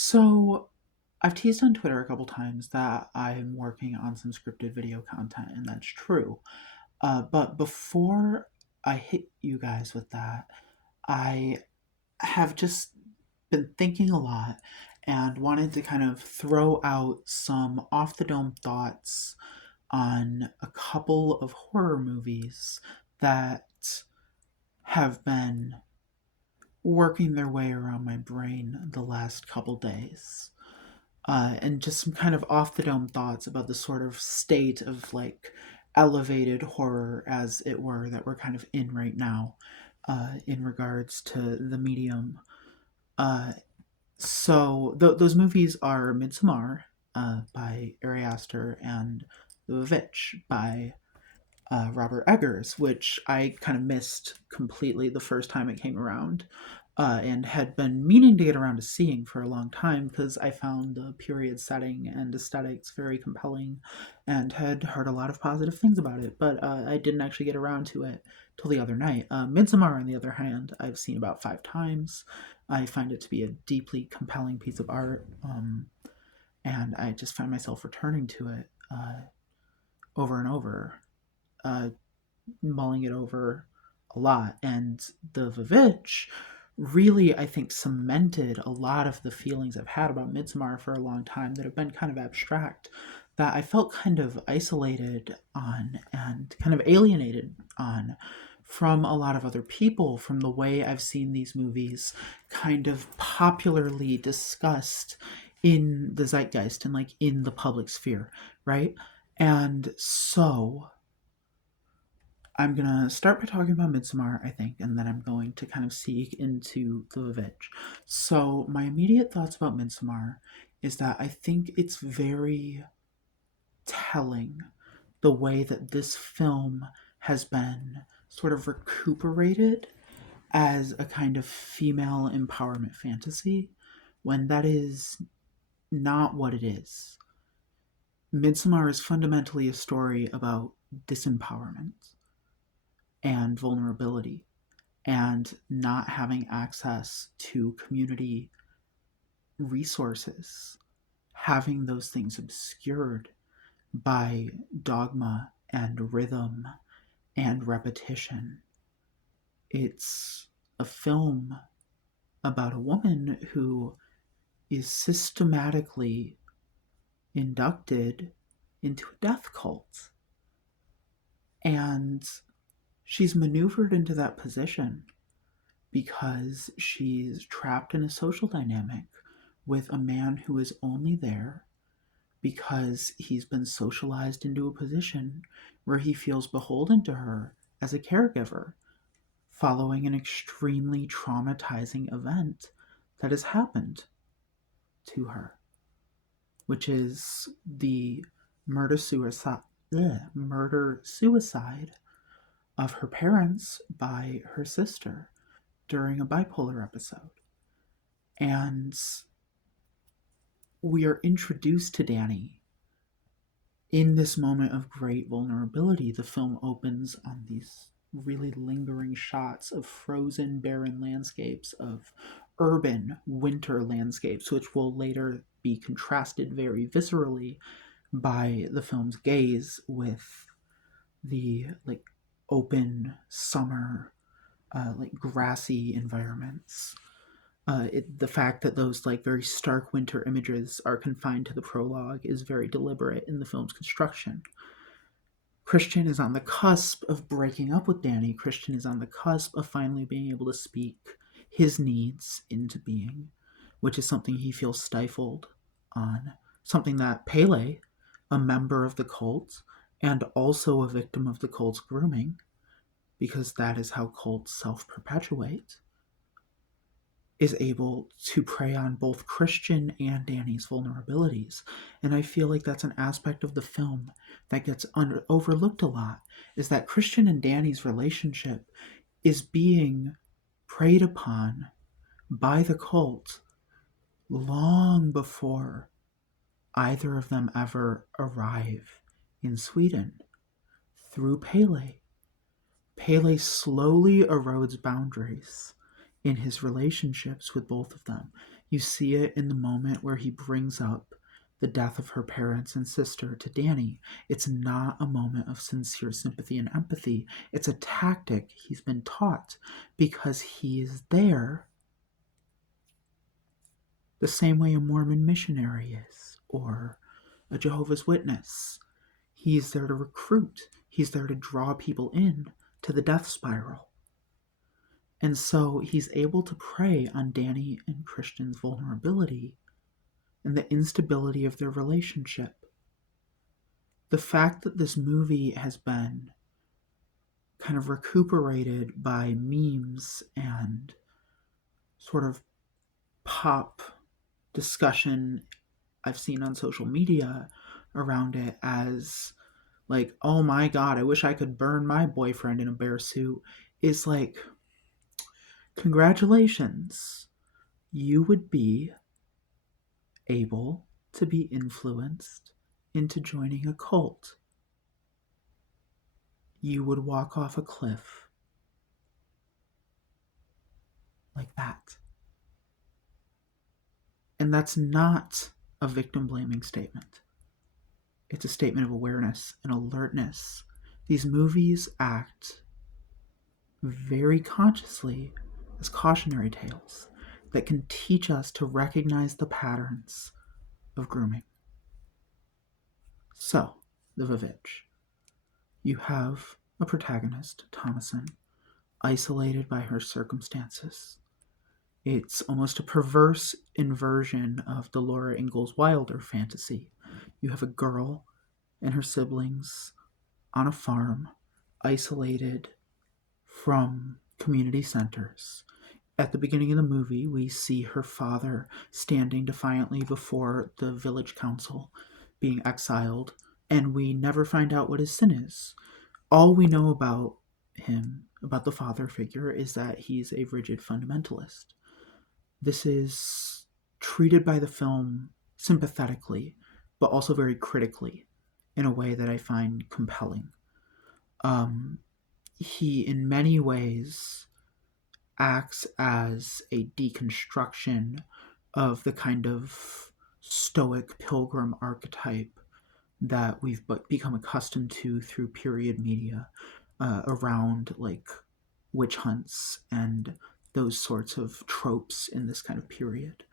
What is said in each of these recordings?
So, I've teased on Twitter a couple times that I'm working on some scripted video content, and that's true. But before I hit you guys with that, I have just been thinking a lot and wanted to kind of throw out some off the dome thoughts on a couple of horror movies that have been working their way around my brain the last couple days. And just some kind of off the dome thoughts about the sort of state of like elevated horror, as it were, that we're kind of in right now in regards to the medium. Uh, those movies are Midsommar by Ari Aster and VVitch by Robert Eggers, which I kind of missed completely the first time it came around, and had been meaning to get around to seeing for a long time because I found the period setting and aesthetics very compelling and had heard a lot of positive things about it, but I didn't actually get around to it till the other night. Midsommar, on the other hand, I've seen about 5 times. I find it to be a deeply compelling piece of art, and I just find myself returning to it over and over. Uh, Mulling it over a lot. And the VVitch really, I think, cemented a lot of the feelings I've had about Midsommar for a long time that have been kind of abstract, that I felt kind of isolated on and kind of alienated on from a lot of other people, from the way I've seen these movies kind of popularly discussed in the zeitgeist and like in the public sphere, right? And so I'm gonna start by talking about Midsommar, I think, and then I'm going to kind of seek into the VVitch. So my immediate thoughts about Midsommar is that I think it's very telling the way that this film has been sort of recuperated as a kind of female empowerment fantasy when that is not what it is. Midsommar is fundamentally a story about disempowerment and vulnerability and not having access to community resources, having those things obscured by dogma and rhythm and repetition. It's a film about a woman who is systematically inducted into a death cult. And she's maneuvered into that position because she's trapped in a social dynamic with a man who is only there because he's been socialized into a position where he feels beholden to her as a caregiver following an extremely traumatizing event that has happened to her, which is the murder suicide of her parents by her sister during a bipolar episode. And we are introduced to Danny in this moment of great vulnerability. The film opens on these really lingering shots of frozen, barren landscapes, of urban winter landscapes, which will later be contrasted very viscerally by the film's gaze with the like open summer, like grassy environments. The fact that those like very stark winter images are confined to the prologue is very deliberate in the film's construction. Christian is on the cusp of breaking up with Danny. Christian is on the cusp of finally being able to speak his needs into being, which is something he feels stifled on. Something that Pele, a member of the cult and also a victim of the cult's grooming, because that is how cults self-perpetuate, is able to prey on both Christian and Danny's vulnerabilities. And I feel like that's an aspect of the film that gets overlooked a lot, is that Christian and Danny's relationship is being preyed upon by the cult long before either of them ever arrive in Sweden. Through Pele. Pele slowly erodes boundaries in his relationships with both of them. You see it in the moment where he brings up the death of her parents and sister to Danny. It's not a moment of sincere sympathy and empathy. It's a tactic he's been taught because he is there the same way a Mormon missionary is, or a Jehovah's Witness. He's there to recruit. He's there to draw people in to the death spiral. And so he's able to prey on Danny and Christian's vulnerability and the instability of their relationship. The fact that this movie has been kind of recuperated by memes and sort of pop discussion I've seen on social media around it as like, oh my god, I wish I could burn my boyfriend in a bear suit, is like, congratulations. You would be able to be influenced into joining a cult. You would walk off a cliff like that. And that's not a victim blaming statement. It's a statement of awareness and alertness. These movies act very consciously as cautionary tales that can teach us to recognize the patterns of grooming. So, the VVitch. You have a protagonist, Thomasin, isolated by her circumstances. It's almost a perverse inversion of the Laura Ingalls Wilder fantasy. You have a girl and her siblings on a farm, isolated from community centers. At the beginning of the movie, we see her father standing defiantly before the village council, being exiled, and we never find out what his sin is. All we know about him, about the father figure, is that he's a rigid fundamentalist. This is treated by the film sympathetically, but also very critically, in a way that I find compelling. He, in many ways, acts as a deconstruction of the kind of stoic pilgrim archetype that we've become accustomed to through period media around like witch hunts and those sorts of tropes in this kind of period.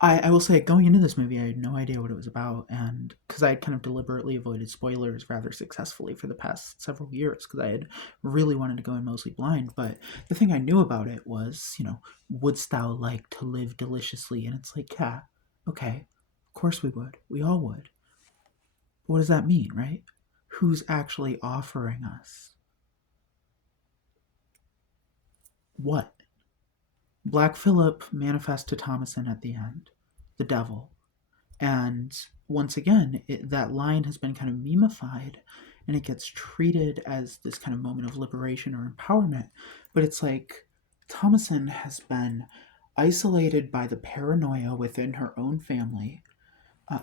I will say, going into this movie, I had no idea what it was about, and because I had kind of deliberately avoided spoilers rather successfully for the past several years, because I had really wanted to go in mostly blind, but the thing I knew about it was, wouldst thou like to live deliciously? And it's like, yeah, okay, of course we would. We all would. But what does that mean, right? Who's actually offering us what? Black Phillip manifests to Thomasin at the end, the devil. And once again, that line has been kind of memified, and it gets treated as this kind of moment of liberation or empowerment. But it's like Thomasin has been isolated by the paranoia within her own family,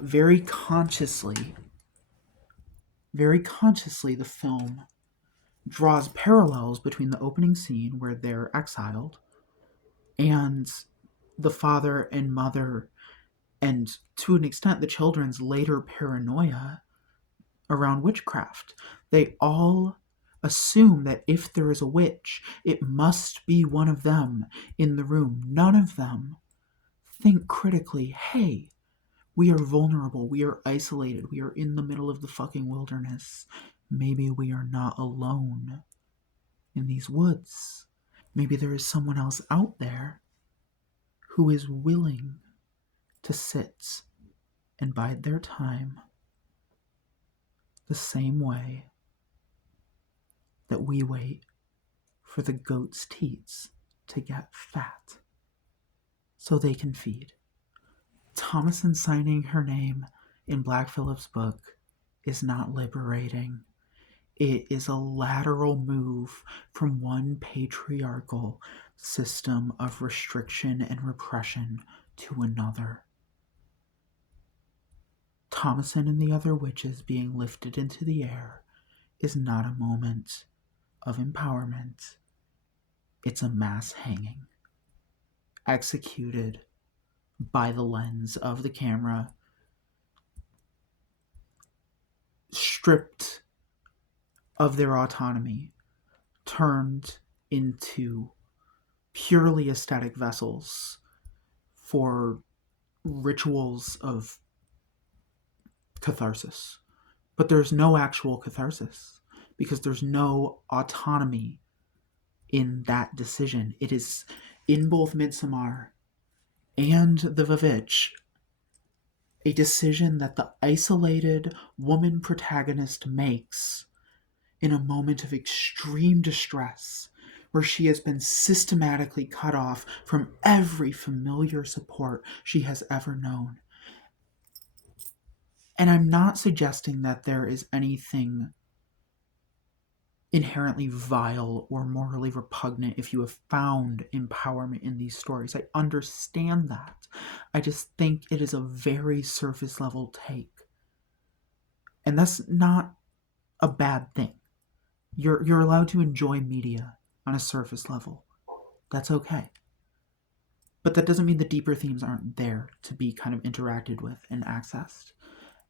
very consciously, the film draws parallels between the opening scene where they're exiled and the father and mother, and to an extent the children's later paranoia around witchcraft. They all assume that if there is a witch, it must be one of them in the room. None of them think critically, hey, we are vulnerable, we are isolated, we are in the middle of the fucking wilderness. Maybe we are not alone in these woods. Maybe there is someone else out there who is willing to sit and bide their time the same way that we wait for the goat's teats to get fat so they can feed. Thomasin signing her name in Black Phillip's book is not liberating. It is a lateral move from one patriarchal system of restriction and repression to another. Thomasin and the other witches being lifted into the air is not a moment of empowerment. It's a mass hanging. executed by the lens of the camera, stripped of their autonomy, turned into purely aesthetic vessels for rituals of catharsis. But there's no actual catharsis because there's no autonomy in that decision. It is in both Midsommar and the VVitch a decision that the isolated woman protagonist makes in a moment of extreme distress, where she has been systematically cut off from every familiar support she has ever known. And I'm not suggesting that there is anything inherently vile or morally repugnant if you have found empowerment in these stories. I understand that. I just think it is a very surface level take. And that's not a bad thing. You're allowed to enjoy media on a surface level. That's okay. But that doesn't mean the deeper themes aren't there to be kind of interacted with and accessed.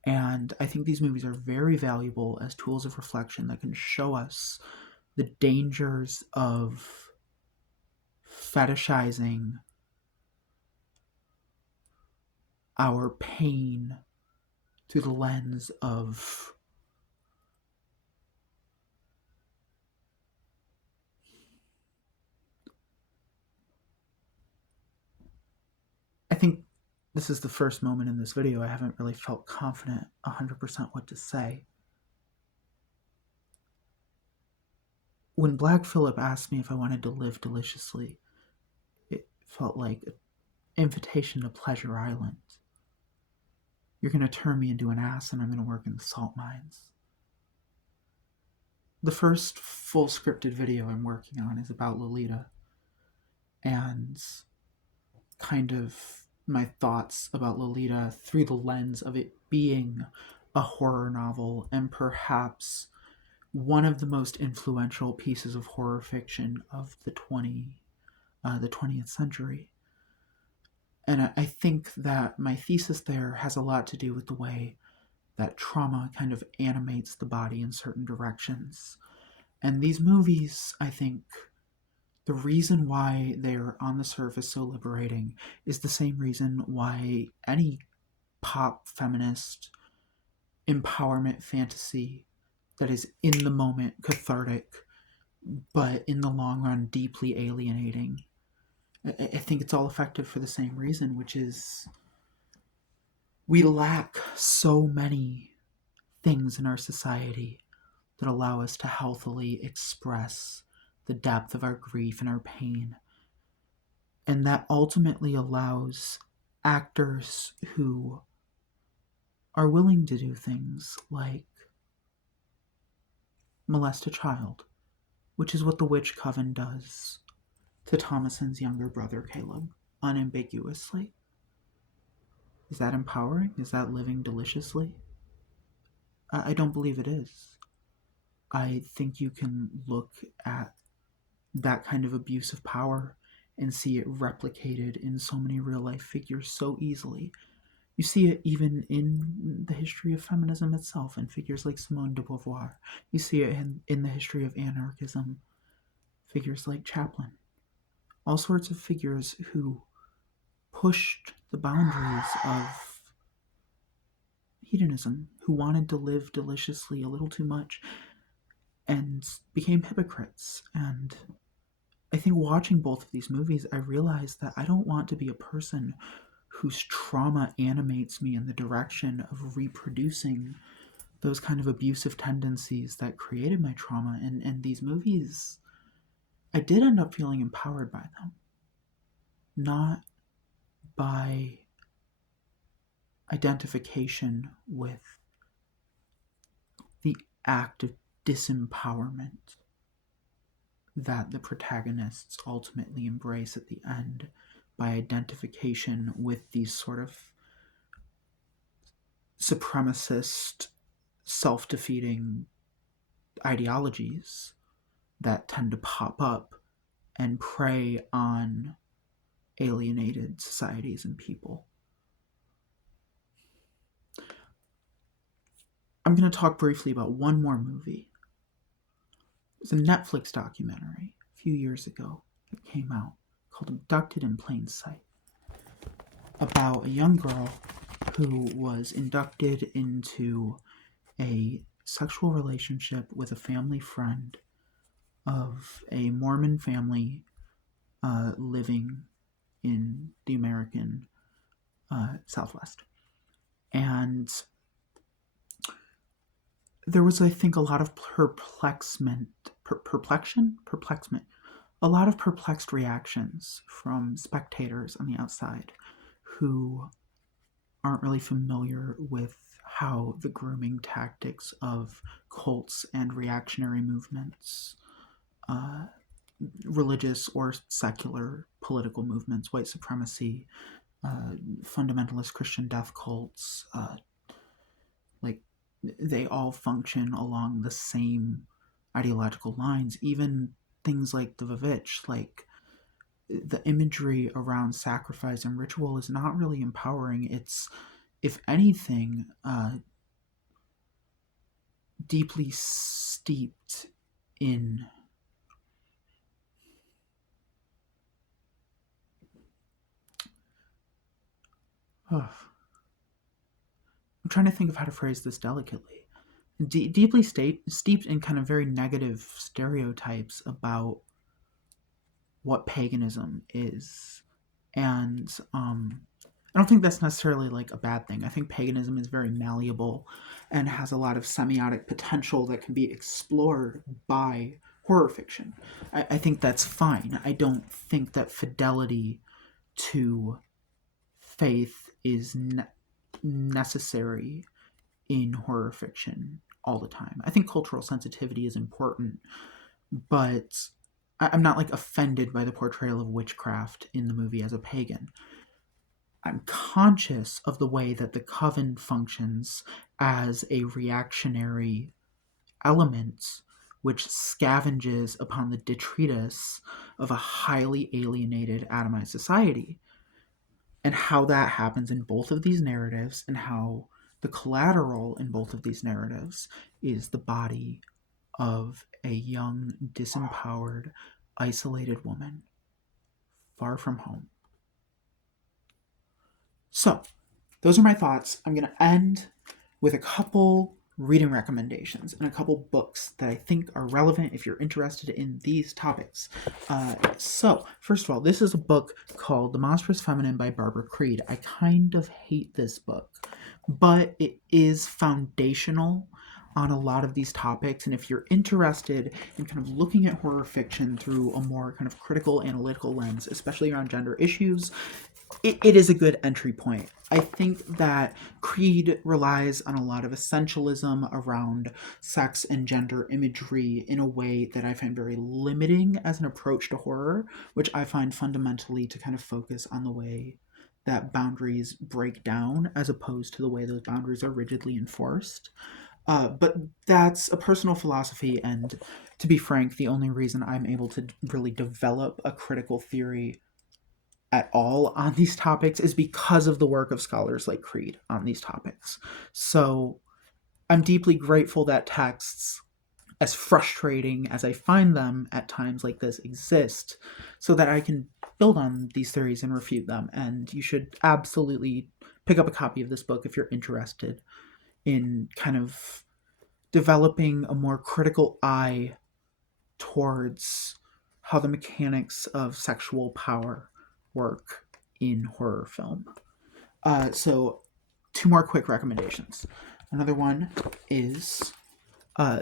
And I think these movies are very valuable as tools of reflection that can show us the dangers of fetishizing our pain through the lens of I think this is the first moment in this video I haven't really felt confident 100% what to say. When Black Phillip asked me if I wanted to live deliciously, it felt like an invitation to Pleasure Island. You're going to turn me into an ass and I'm going to work in the salt mines. The first full scripted video I'm working on is about Lolita and kind of my thoughts about Lolita through the lens of it being a horror novel and perhaps one of the most influential pieces of horror fiction of the 20th century. And I think that my thesis there has a lot to do with the way that trauma kind of animates the body in certain directions. And these movies, I think, the reason why they're on the surface so liberating is the same reason why any pop feminist empowerment fantasy that is in the moment cathartic, but in the long run deeply alienating. I think it's all effective for the same reason, which is we lack so many things in our society that allow us to healthily express the depth of our grief and our pain. And that ultimately allows actors who are willing to do things like molest a child, which is what the witch coven does to Thomason's younger brother, Caleb, unambiguously. Is that empowering? Is that living deliciously? I don't believe it is. I think you can look at that kind of abuse of power and see it replicated in so many real-life figures so easily. You see it even in the history of feminism itself, in figures like Simone de Beauvoir. You see it in the history of anarchism, figures like Chaplin. All sorts of figures who pushed the boundaries of hedonism, who wanted to live deliciously a little too much, and became hypocrites. And I think watching both of these movies, I realized that I don't want to be a person whose trauma animates me in the direction of reproducing those kind of abusive tendencies that created my trauma. And these movies, I did end up feeling empowered by them. Not by identification with the act of disempowerment that the protagonists ultimately embrace at the end, by identification with these sort of supremacist, self-defeating ideologies that tend to pop up and prey on alienated societies and people. I'm going to talk briefly about one more movie. It was a Netflix documentary a few years ago that came out called Abducted in Plain Sight, about a young girl who was inducted into a sexual relationship with a family friend of a Mormon family living in the American Southwest. And there was, I think, a lot of perplexment, a lot of perplexed reactions from spectators on the outside who aren't really familiar with how the grooming tactics of cults and reactionary movements, religious or secular political movements, white supremacy, fundamentalist Christian death cults, like they all function along the same ideological lines. Even things like the VVitch, like the imagery around sacrifice and ritual is not really empowering. It's, if anything, deeply steeped in I'm trying to think of how to phrase this delicately. Deeply steeped in kind of very negative stereotypes about what paganism is. And I don't think that's necessarily like a bad thing. I think paganism is very malleable and has a lot of semiotic potential that can be explored by horror fiction. I think that's fine. I don't think that fidelity to faith is necessary in horror fiction all the time. I think cultural sensitivity is important, but I'm not like offended by the portrayal of witchcraft in the movie as a pagan. I'm conscious of the way that the coven functions as a reactionary element which scavenges upon the detritus of a highly alienated, atomized society. And how that happens in both of these narratives, and how the collateral in both of these narratives is the body of a young, disempowered, isolated woman far from home. So, those are my thoughts. I'm going to end with a couple reading recommendations and a couple books that I think are relevant if you're interested in these topics. So, first of all, this is a book called The Monstrous-Feminine by Barbara Creed. I kind of hate this book, but it is foundational on a lot of these topics. And if you're interested in kind of looking at horror fiction through a more kind of critical, analytical lens, especially around gender issues, it is a good entry point. I think that Creed relies on a lot of essentialism around sex and gender imagery in a way that I find very limiting as an approach to horror, which I find fundamentally to kind of focus on the way that boundaries break down as opposed to the way those boundaries are rigidly enforced. But that's a personal philosophy, and to be frank, the only reason I'm able to really develop a critical theory at all on these topics is because of the work of scholars like Creed on these topics. So I'm deeply grateful that texts, as frustrating as I find them at times like this, exist so that I can build on these theories and refute them. And you should absolutely pick up a copy of this book if you're interested in kind of developing a more critical eye towards how the mechanics of sexual power work in horror film. So, two more quick recommendations. Another one is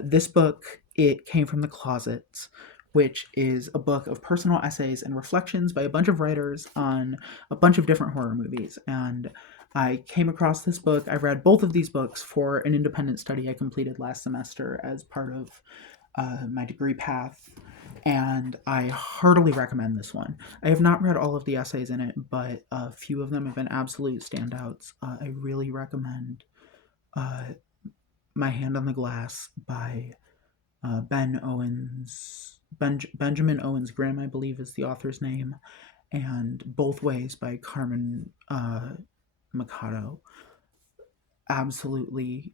this book, It Came from the Closet, which is a book of personal essays and reflections by a bunch of writers on a bunch of different horror movies. And I came across this book. I read both of these books for an independent study I completed last semester as part of my degree path, and I heartily recommend this one. I have not read all of the essays in it, but a few of them have been absolute standouts. I really recommend My Hand on the Glass by Benjamin Owens Grimm, I believe is the author's name. and Both Ways by Carmen Mikado. Absolutely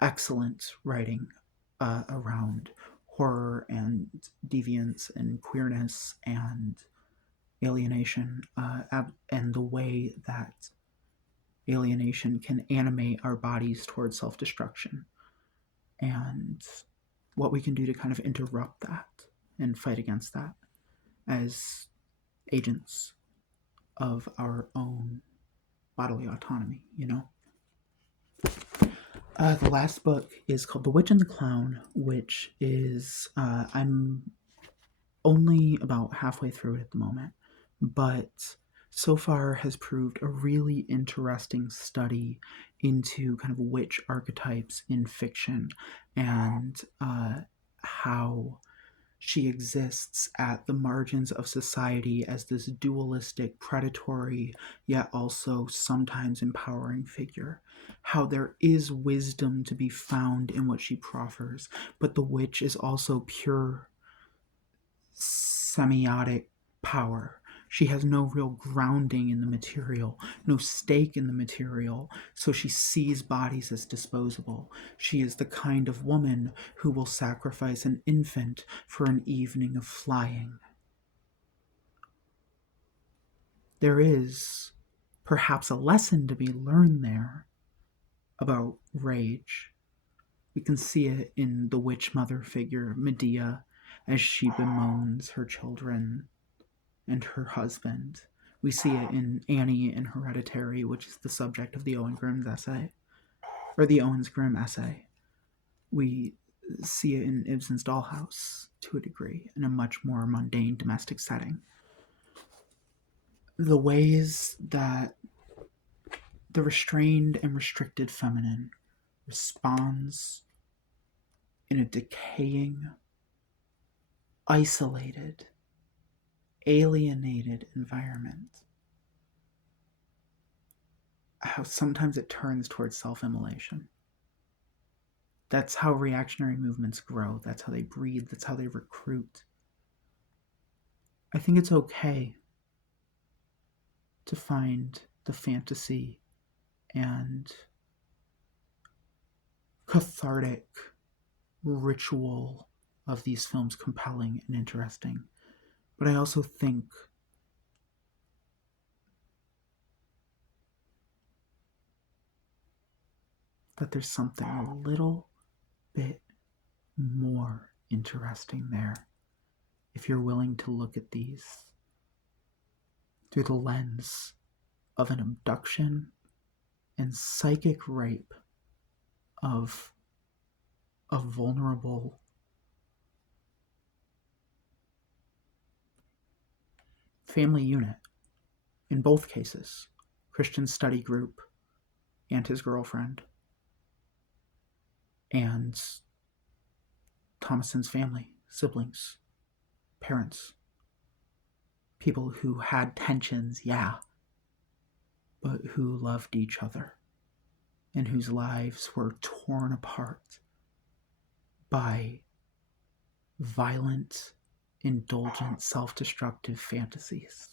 excellent writing around horror and deviance and queerness and alienation, and the way that alienation can animate our bodies towards self-destruction, and what we can do to kind of interrupt that and fight against that as agents of our own bodily autonomy, you know? The last book is called The Witch and the Clown, which is, I'm only about halfway through it at the moment, but so far has proved a really interesting study into kind of witch archetypes in fiction and how she exists at the margins of society as this dualistic, predatory, yet also sometimes empowering figure. How there is wisdom to be found in what she proffers, but the witch is also pure semiotic power. She has no real grounding in the material, no stake in the material, so she sees bodies as disposable. She is the kind of woman who will sacrifice an infant for an evening of flying. There is perhaps a lesson to be learned there about rage. We can see it in the witch mother figure, Medea, as she bemoans her children and her husband. We see it in Annie in Hereditary, which is the subject of the Owen Grimm's essay, or the Owens Grimm essay. We see it in Ibsen's Dollhouse to a degree, in a much more mundane domestic setting. The ways that the restrained and restricted feminine responds in a decaying, isolated, alienated environment. How sometimes it turns towards self-immolation. That's how reactionary movements grow. That's how they breed. That's how they recruit. I think it's okay to find the fantasy and cathartic ritual of these films compelling and interesting. But I also think that there's something a little bit more interesting there if you're willing to look at these through the lens of an abduction and psychic rape of a vulnerable family unit. In both cases, Christian study group and his girlfriend, and Thomason's family, siblings, parents, people who had tensions, yeah, but who loved each other and whose lives were torn apart by violent, indulgent, self-destructive fantasies.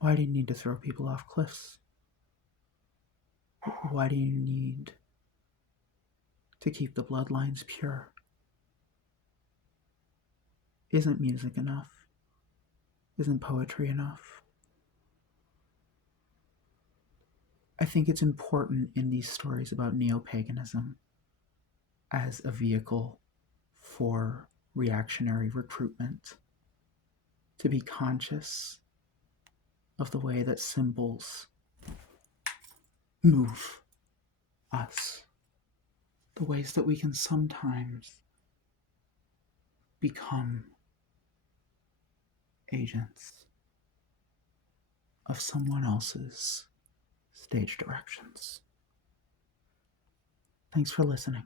Why do you need to throw people off cliffs? Why do you need to keep the bloodlines pure? Isn't music enough? Isn't poetry enough? I think it's important in these stories about neo-paganism as a vehicle for reactionary recruitment to be conscious of the way that symbols move us, the ways that we can sometimes become agents of someone else's stage directions. Thanks for listening.